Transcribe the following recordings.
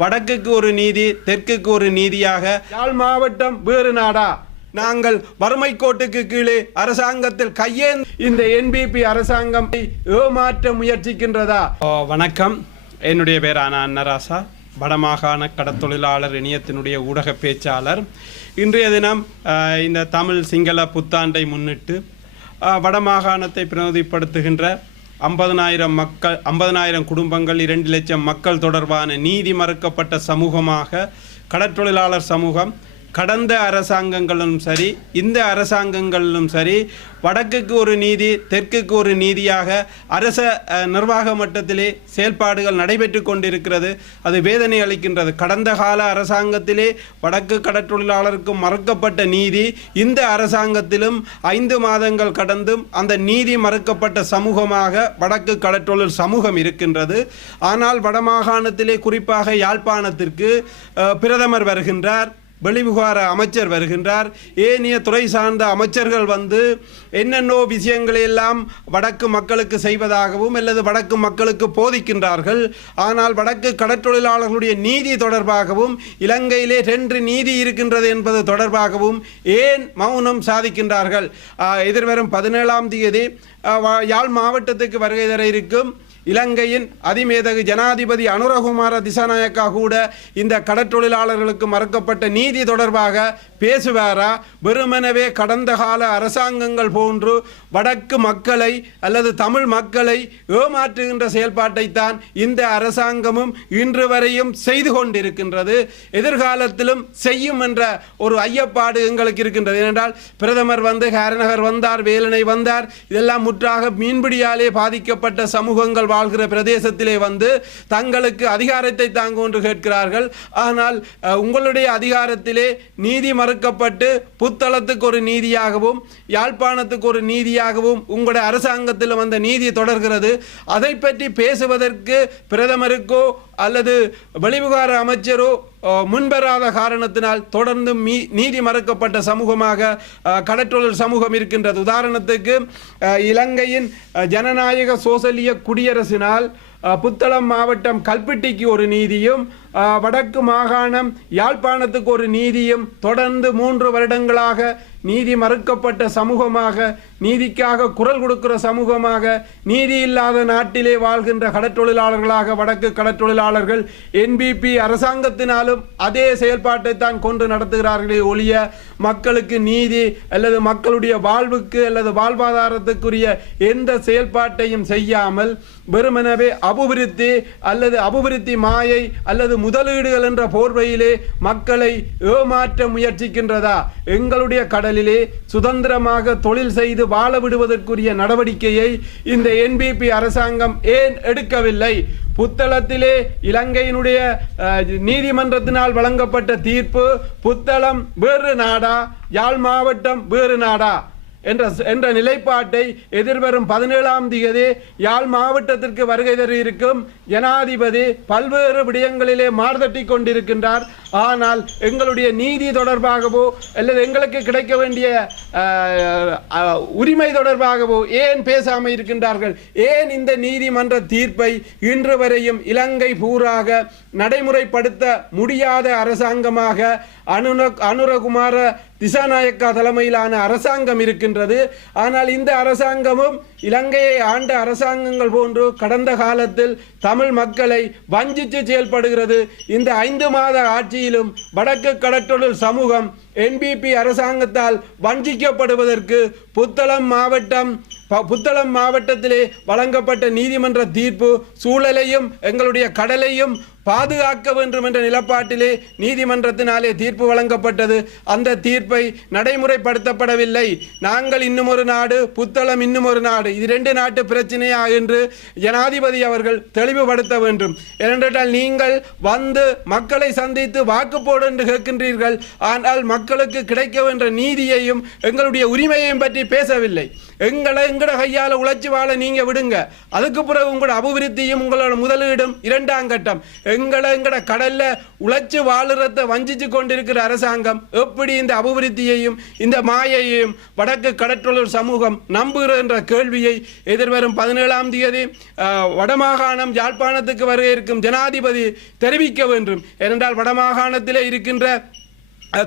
வடக்குக்கு ஒரு நீதி, தெற்குக்கு ஒரு நீதியாக யாழ் மாவட்டம் வேறு நாடா? நாங்கள் வறுமை கோட்டுக்கு கீழே அரசாங்கத்தில் இந்த என்பிபி அரசாங்கம் ஏமாற்ற முயற்சிக்கின்றதா? வணக்கம், என்னுடைய பேர் அன்னராசா, வடமாகாண கடத்தொழிலாளர் இணையத்தினுடைய ஊடக பேச்சாளர். இன்றைய தினம் இந்த தமிழ் சிங்கள புத்தாண்டை முன்னிட்டு வடமாகாணத்தை பிரதிநிதிப்படுத்துகின்ற 50,000 குடும்பங்கள், 2 லட்சம் மக்கள் தொடர்பான நீதி மறுக்கப்பட்ட சமூகமாக கடற்றொழிலாளர் சமூகம் கடந்த அரசாங்கங்களும் சரி, இந்த அரசாங்கங்களிலும் சரி, வடக்குக்கு ஒரு நீதி, தெற்குக்கு ஒரு நீதியாக அரச நிர்வாக மட்டத்திலே செயல்பாடுகள் நடைபெற்று கொண்டிருக்கிறது. அது வேதனை அளிக்கின்றது. கடந்த கால அரசாங்கத்திலே வடக்கு கடற்றொழிலாளருக்கு மறுக்கப்பட்ட நீதி இந்த அரசாங்கத்திலும் 5 மாதங்கள் கடந்தும் அந்த நீதி மறுக்கப்பட்ட சமூகமாக வடக்கு கடற்றொழில் சமூகம் இருக்கின்றது. ஆனால் வடமாகாணத்திலே, குறிப்பாக யாழ்ப்பாணத்திற்கு பிரதமர் வருகின்றார், வெளிவிவகார அமைச்சர் வருகின்றார், ஏனைய துறை சார்ந்த அமைச்சர்கள் வந்து என்னென்னோ விஷயங்களையெல்லாம் வடக்கு மக்களுக்கு செய்வதாகவும் அல்லது வடக்கு மக்களுக்கு போதிக்கின்றார்கள். ஆனால் வடக்கு கடற்றொழிலாளர்களுடைய நீதி தொடர்பாகவும், இலங்கையிலே 2 நீதி இருக்கின்றது என்பது தொடர்பாகவும் ஏன் மௌனம் சாதிக்கின்றார்கள்? எதிர்வரும் 17ஆம் தேதி யாழ் மாவட்டத்துக்கு வருகை தர இருக்கும் இலங்கையின் அதிமேதகு ஜனாதிபதி அனுரகுமார திசாநாயக்கா கூட இந்த கடற்றொழிலாளர்களுக்கு மறுக்கப்பட்ட நீதி தொடர்பாக பேசுவாரா? வெறுமனவே கடந்த கால அரசாங்கங்கள் போன்று வடக்கு மக்களை அல்லது தமிழ் மக்களை ஏமாற்றுகின்ற செயல்பாட்டைத்தான் இந்த அரசாங்கமும் இன்று வரையும் செய்து கொண்டிருக்கின்றது. எதிர்காலத்திலும் செய்யும் என்ற ஒரு ஐயப்பாடு எங்களுக்கு இருக்கின்றது. ஏனென்றால் பிரதமர் வந்து ஹாரநகர் வந்தார், வேலனை வந்தார், இதெல்லாம் முற்றாக மீன்பிடியாலே பாதிக்கப்பட்ட சமூகங்கள் வாழ்கிற பிரதேசத்திலே வந்து தங்களுக்கு அதிகாரத்தை தாங்க ஒன்று கேட்கிறார்கள். ஆனால் உங்களுடைய அதிகாரத்திலே நீதி மறுக்கப்பட்டு புத்தளத்துக்கு ஒரு நீதியாகவும் யாழ்ப்பாணத்துக்கு ஒரு நீதியாகவும் உங்களுடைய அரசாங்கத்தில் வந்த நீதி தொடர்கிறது. அதை பற்றி பேசுவதற்கு பிரதமருக்கோ அல்லது வெளிவிவகார அமைச்சரோ முன்வராத காரணத்தினால் தொடர்ந்து நீதி மறுக்கப்பட்ட சமூகமாக கடற்றொழில் சமூகம் இருக்கின்றது. உதாரணத்துக்கு இலங்கையின் ஜனநாயக சோசலிய குடியரசினால் புத்தளம் மாவட்டம் கல்பிட்டிக்கு ஒரு நீதியும், வடக்கு மாகாணம் யாழ்ப்பாணத்துக்கு ஒரு நீதியும் தொடர்ந்து 3 வருடங்களாக நீதி மறுக்கப்பட்ட சமூகமாக, நீதிக்காக குரல் கொடுக்கிற சமூகமாக, நீதி இல்லாத நாட்டிலே வாழ்கின்ற கடற்றொழிலாளர்களாக வடக்கு கடற்றொழிலாளர்கள் என்பிபி அரசாங்கத்தினாலும் அதே செயல்பாட்டை தான் கொண்டு நடத்துகிறார்களே ஒழிய மக்களுக்கு நீதி அல்லது மக்களுடைய வாழ்வுக்கு அல்லது வாழ்வாதாரத்துக்குரிய எந்த செயல்பாட்டையும் செய்யாமல் வெறுமனவே அபிவிருத்தி அல்லது அபிவிருத்தி மாயை அல்லது முதலீடுகள் என்ற போர்வையிலே மக்களை ஏமாற்ற முயற்சிக்கின்றதா? எங்களுடைய கடலிலே சுதந்திரமாக தொழில் செய்து வாழ விடுவதற்குரிய நடவடிக்கையை இந்த என்பிபி அரசாங்கம் ஏன் எடுக்கவில்லை? புத்தளத்திலே இலங்கையினுடைய நீதிமன்றத்தினால் வழங்கப்பட்ட தீர்ப்பு புத்தளம் வேறு நாடா, யாழ் மாவட்டம் வேறு நாடா என்ற நிலைப்பாட்டை எதிர்வரும் 17ஆம் தேதி யாழ் மாவட்டத்திற்கு வருகை தர இருக்கும் ஜனாதிபதி பல்வேறு விடயங்களிலே மார்தட்டி கொண்டிருக்கின்றார். ஆனால் எங்களுடைய நீதி தொடர்பாகவோ அல்லது எங்களுக்கு கிடைக்க வேண்டிய உரிமை தொடர்பாகவோ ஏன் பேசாமல் இருக்கின்றார்கள்? ஏன் இந்த நீதிமன்ற தீர்ப்பை இன்று வரையும் இலங்கை பூராக நடைமுறைப்படுத்த முடியாத அரசாங்கமாக அனுரகுமார திசாநாயக்கா தலைமையிலான அரசாங்கம் இருக்கின்றது. ஆனால் இந்த அரசாங்கமும் இலங்கையை ஆண்ட அரசாங்கங்கள் போன்று கடந்த காலத்தில் தமிழ் மக்களை வஞ்சித்து செயல்படுகிறது. இந்த 5 மாத ஆட்சியிலும் வடக்கு கடற்றொழில் சமூகம் என்பிபி அரசாங்கத்தால் வஞ்சிக்கப்படுவதற்கு புத்தளம் மாவட்டத்திலே வழங்கப்பட்ட நீதிமன்ற தீர்ப்பு சூழலையும் எங்களுடைய கடலையும் பாதுகாக்க வேண்டும் என்ற நிலப்பாட்டிலே நீதிமன்றத்தினாலே தீர்ப்பு வழங்கப்பட்டது. அந்த தீர்ப்பை நடைமுறைப்படுத்தப்படவில்லை. நாங்கள் இன்னும் ஒரு நாடு, புத்தளம் இன்னும் ஒரு நாடு, இது 2 நாட்டு பிரச்சனையா என்று ஜனாதிபதி அவர்கள் தெளிவுபடுத்த வேண்டும். ஏனென்றால் நீங்கள் வந்து மக்களை சந்தித்து வாக்கு போடு என்று கேட்கின்றீர்கள். ஆனால் மக்களுக்கு கிடைக்க வேண்டிய நீதியையும் எங்களுடைய உரிமையையும் பற்றி பேசவில்லை. எங்கட கையால் உழைச்சி வாழ நீங்க விடுங்க. அதுக்கு பிறகு உங்களோட அபிவிருத்தியும் உங்களோட முதலீடும் 2ஆம் கட்டம். எங்கட கடல்ல உழைச்சு வாழுறத வஞ்சிச்சு கொண்டிருக்கிற அரசாங்கம் எப்படி இந்த அபிவிருத்தியையும் இந்த மாயையையும் வடக்கு கடற்றொழில் சமூகம் நம்புகிற என்ற கேள்வியை எதிர்வரும் 17ஆம் தேதி வடமாகாணம் யாழ்ப்பாணத்துக்கு வர இருக்கும் ஜனாதிபதி தெரிவிக்க வேண்டும். ஏனென்றால் வடமாகாணத்திலே இருக்கின்ற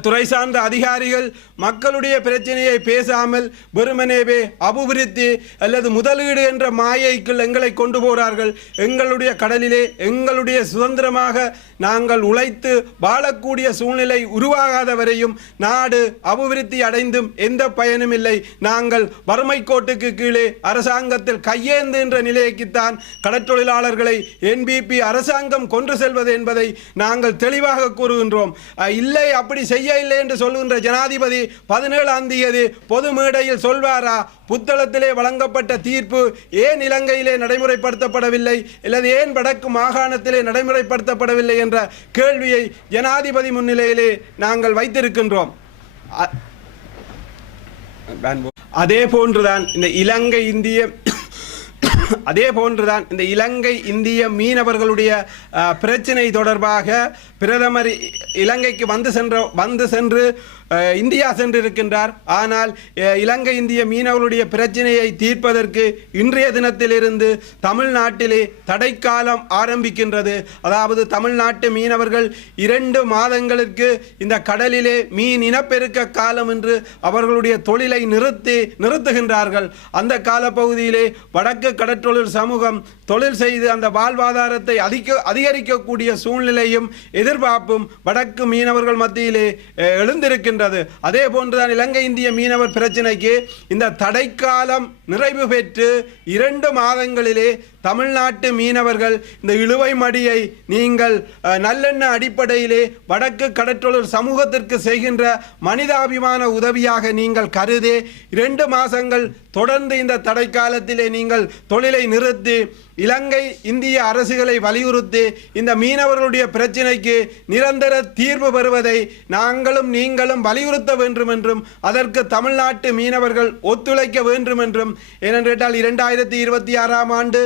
துறை சார்ந்த அதிகாரிகள் மக்களுடைய பிரச்சனையை பேசாமல் வெறுமனேவே அபிவிருத்தி அல்லது முதலீடு என்ற மாயைக்குள் எங்களை கொண்டு போகிறார்கள். எங்களுடைய கடலிலே எங்களுடைய சுதந்திரமாக நாங்கள் உழைத்து வாழக்கூடிய சூழ்நிலை உருவாகாத வரையும் நாடு அபிவிருத்தி அடைந்தும் எந்த பயனும் இல்லை. நாங்கள் வறுமை கோட்டுக்கு கீழே அரசாங்கத்தில் கையேந்துகின்ற நிலைக்குத்தான் கடற்றொழிலாளர்களை NBP அரசாங்கம் கொண்டு செல்வது என்பதை நாங்கள் தெளிவாக கூறுகின்றோம். இல்லை அப்படி செய்ய இல்லை என்று சொல்லுகின்ற ஜனாதிபதி 17ஆம் தேதி பொது மேடையில் சொல்வாரா? புத்தளத்திலே வழங்கப்பட்ட தீர்ப்பு ஏன் இலங்கையிலே நடைமுறைப்படுத்தப்படவில்லை அல்லது ஏன் வடக்கு மாகாணத்திலே நடைமுறைப்படுத்தப்படவில்லை என்ற கேள்வியை ஜனாதிபதி முன்னிலையிலே நாங்கள் வைத்திருக்கின்றோம். அதே போன்றுதான் இந்த இலங்கை இந்திய மீனவர்களுடைய பிரச்சனை தொடர்பாக பிரதமர் இலங்கைக்கு வந்து சென்று இந்தியா சென்றிருக்கின்றார். ஆனால் இலங்கை இந்திய மீனவர்களுடைய பிரச்சனையை தீர்ப்பதற்கு இன்றைய தினத்திலிருந்து தமிழ்நாட்டிலே தடைக்காலம் ஆரம்பிக்கின்றது. அதாவது தமிழ்நாட்டு மீனவர்கள் 2 மாதங்களுக்கு இந்த கடலிலே மீன் இனப்பெருக்க காலம் என்று அவர்களுடைய தொழிலை நிறுத்துகின்றார்கள். அந்த காலப்பகுதியிலே வடக்கு கடற்றொழில் சமூகம் தொழில் செய்து அந்த வாழ்வாதாரத்தை அதிகரிக்கக்கூடிய சூழ்நிலையும் எதிர்பார்ப்பும் வடக்கு மீனவர்கள் மத்தியிலே எழுந்திருக்கின்றது. அதே போன்றுதான் இலங்கை இந்திய மீனவர் பிரச்சனைக்கு இந்த தடைக்காலம் நிறைவு பெற்று 2 மாதங்களிலே தமிழ்நாட்டு மீனவர்கள் இந்த இழுவை மடியை நீங்கள் நல்லெண்ண அடிப்படையிலே வடக்கு கடற்றொழில் சமூகத்திற்கு செய்கின்ற மனிதாபிமான உதவியாக நீங்கள் கருதி 2 மாதங்கள் தொடர்ந்து இந்த தடைக்காலத்திலே நீங்கள் தொழிலை நிறுத்தி இலங்கை இந்திய அரசுகளை வலியுறுத்தி இந்த மீனவர்களுடைய பிரச்சினைக்கு நிரந்தர தீர்வு பெறுவதை நாங்களும் நீங்களும் வலியுறுத்த வேண்டும் என்றும் அதற்கு தமிழ்நாட்டு மீனவர்கள் ஒத்துழைக்க வேண்டும் என்றும். ஏனென்றால் 2026ஆம் ஆண்டு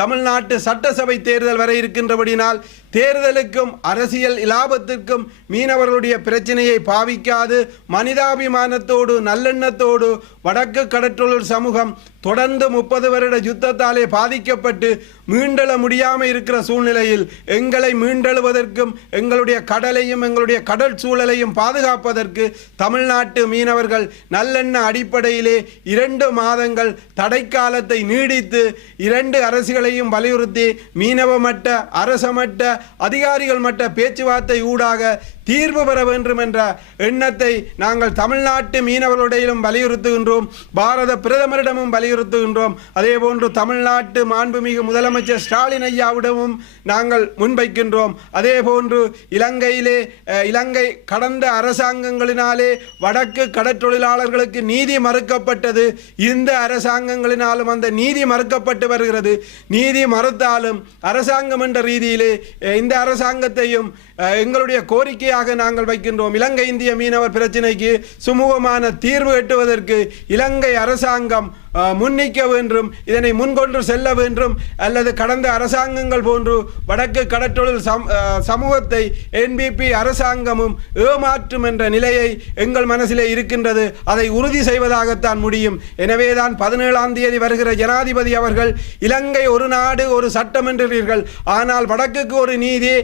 தமிழ்நாட்டு சட்டசபை தேர்தல் வர இருக்கின்றபடினால் தேர்தலுக்கும் அரசியல் இலாபத்திற்கும் மீனவர்களுடைய பிரச்சனையை பாவிக்காது மனிதாபிமானத்தோடு நல்லெண்ணத்தோடு வடக்கு கடற்றொழில் சமூகம் தொடர்ந்து 30 வருட யுத்தத்தாலே பாதிக்கப்பட்டு மீண்டெழ முடியாமல் இருக்கிற சூழ்நிலையில் எங்களை மீண்டெழுவதற்கும் எங்களுடைய கடலையும் எங்களுடைய கடல் சூழலையும் பாதுகாப்பதற்கு தமிழ்நாட்டு மீனவர்கள் நல்லெண்ண அடிப்படையிலே 2 மாதங்கள் தடைக்காலத்தை நீடித்து 2 அரசுகளையும் வலியுறுத்தி மீனவ மட்ட அரச மட்ட அதிகாரிகள் மட்ட பேச்சுவார்த்தை ஊடாக தீர்வு பெற வேண்டும் என்ற எண்ணத்தை நாங்கள் தமிழ்நாட்டு மீனவர்களுடையிலும் வலியுறுத்துகின்றோம். பாரத பிரதமரிடமும் வலியுறுத்துகின்றோம். அதே போன்று தமிழ்நாட்டு மாண்புமிகு முதலமைச்சர் ஸ்டாலின் ஐயாவிடமும் நாங்கள் முன்வைக்கின்றோம். அதே போன்று இலங்கை கடந்த அரசாங்கங்களினாலே வடக்கு கடற்றொழிலாளர்களுக்கு நீதி மறுக்கப்பட்டது. இந்த அரசாங்கங்களினாலும் அந்த நீதி மறுக்கப்பட்டு வருகிறது. நீதி மறுத்தாலும் அரசாங்கம் என்ற ரீதியிலே இந்த அரசாங்கத்தையும் எங்களுடைய கோரிக்கையாக நாங்கள் வைக்கின்றோம். இலங்கை இந்திய மீனவர் பிரச்சினைக்கு சுமூகமான தீர்வு எட்டுவதற்கு இலங்கை அரசாங்கம் முன்னிக்க வேண்டும், இதனை முன்கொண்டு செல்ல வேண்டும். அல்லது கடந்த அரசாங்கங்கள் போன்று வடக்கு கடற்றொழில் சமூகத்தை NBP அரசாங்கமும் ஏமாற்றும் என்ற நிலையை எங்கள் மனசிலே இருக்கின்றது. அதை உறுதி செய்வதாகத்தான் முடியும். எனவேதான் 17ஆம் தேதி வருகிற ஜனாதிபதி அவர்கள் இலங்கை ஒரு நாடு ஒரு சட்டம் என்றீர்கள், ஆனால் வடக்குக்கு ஒரு நீதி,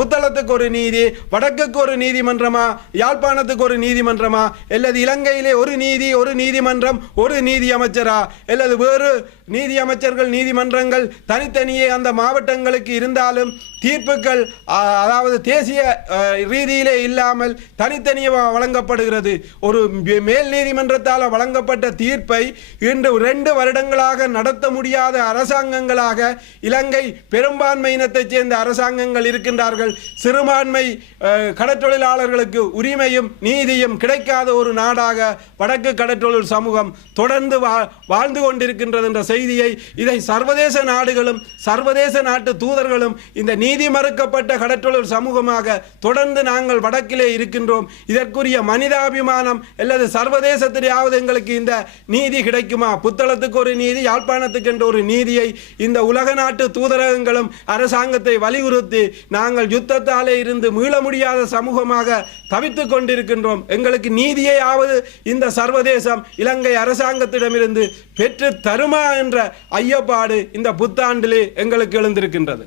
புத்தளத்துக்கு ஒரு நீதி, வடக்குக்கு ஒரு நீதிமன்றமா, யாழ்ப்பாணத்துக்கு ஒரு நீதிமன்றமா, அல்லது இலங்கையிலே ஒரு நீதி ஒரு நீதிமன்றம் ஒரு நீதி அமைச்சரா, அல்லது வேறு நீதி அமைச்சர்கள் நீதிமன்றங்கள் தனித்தனியே அந்த மாவட்டங்களுக்கு இருந்தாலும் தீர்ப்புகள் அதாவது தேசிய ரீதியிலே இல்லாமல் தனித்தனியே வழங்கப்படுகிறது. ஒரு மேல் நீதிமன்றத்தால் வழங்கப்பட்ட தீர்ப்பை இன்று 2 வருடங்களாக நடத்த முடியாத அரசாங்கங்களாக இலங்கை பெரும்பான்மை இனத்தைச் சேர்ந்த அரசாங்கங்கள் இருக்கின்றார்கள். சிறுபான்மை கடற்றொழிலாளர்களுக்கு உரிமையும் நீதியும் கிடைக்காத ஒரு நாடாக வடக்கு கடற்றொழில் சமூகம் தொடர்ந்து வாழ்ந்து கொண்டிருக்கின்றது என்ற செய்தியை இதை சர்வதேச நாடுகளும் சர்வதேச நாட்டு தூதர்களும் இந்த நீதி நீதி மறுக்கப்பட்ட கடற்றொழில் சமூகமாக தொடர்ந்து நாங்கள் வடக்கிலே இருக்கின்றோம். இதற்குரிய மனிதாபிமானம் அல்லது சர்வதேசத்திலேயாவது எங்களுக்கு இந்த நீதி கிடைக்குமா? புத்தளத்துக்கு ஒரு நீதி, யாழ்ப்பாணத்துக்கு என்ற ஒரு நீதியை இந்த உலக நாட்டு தூதரகங்களும் அரசாங்கத்தை வலியுறுத்தி நாங்கள் யுத்தத்தாலே இருந்து மீள முடியாத சமூகமாக தவித்துக் கொண்டிருக்கின்றோம். எங்களுக்கு நீதியையாவது இந்த சர்வதேசம் இலங்கை அரசாங்கத்திடமிருந்து பெற்று தருமா என்ற ஐயப்பாடு இந்த புத்தாண்டிலே எங்களுக்கு எழுந்திருக்கின்றது.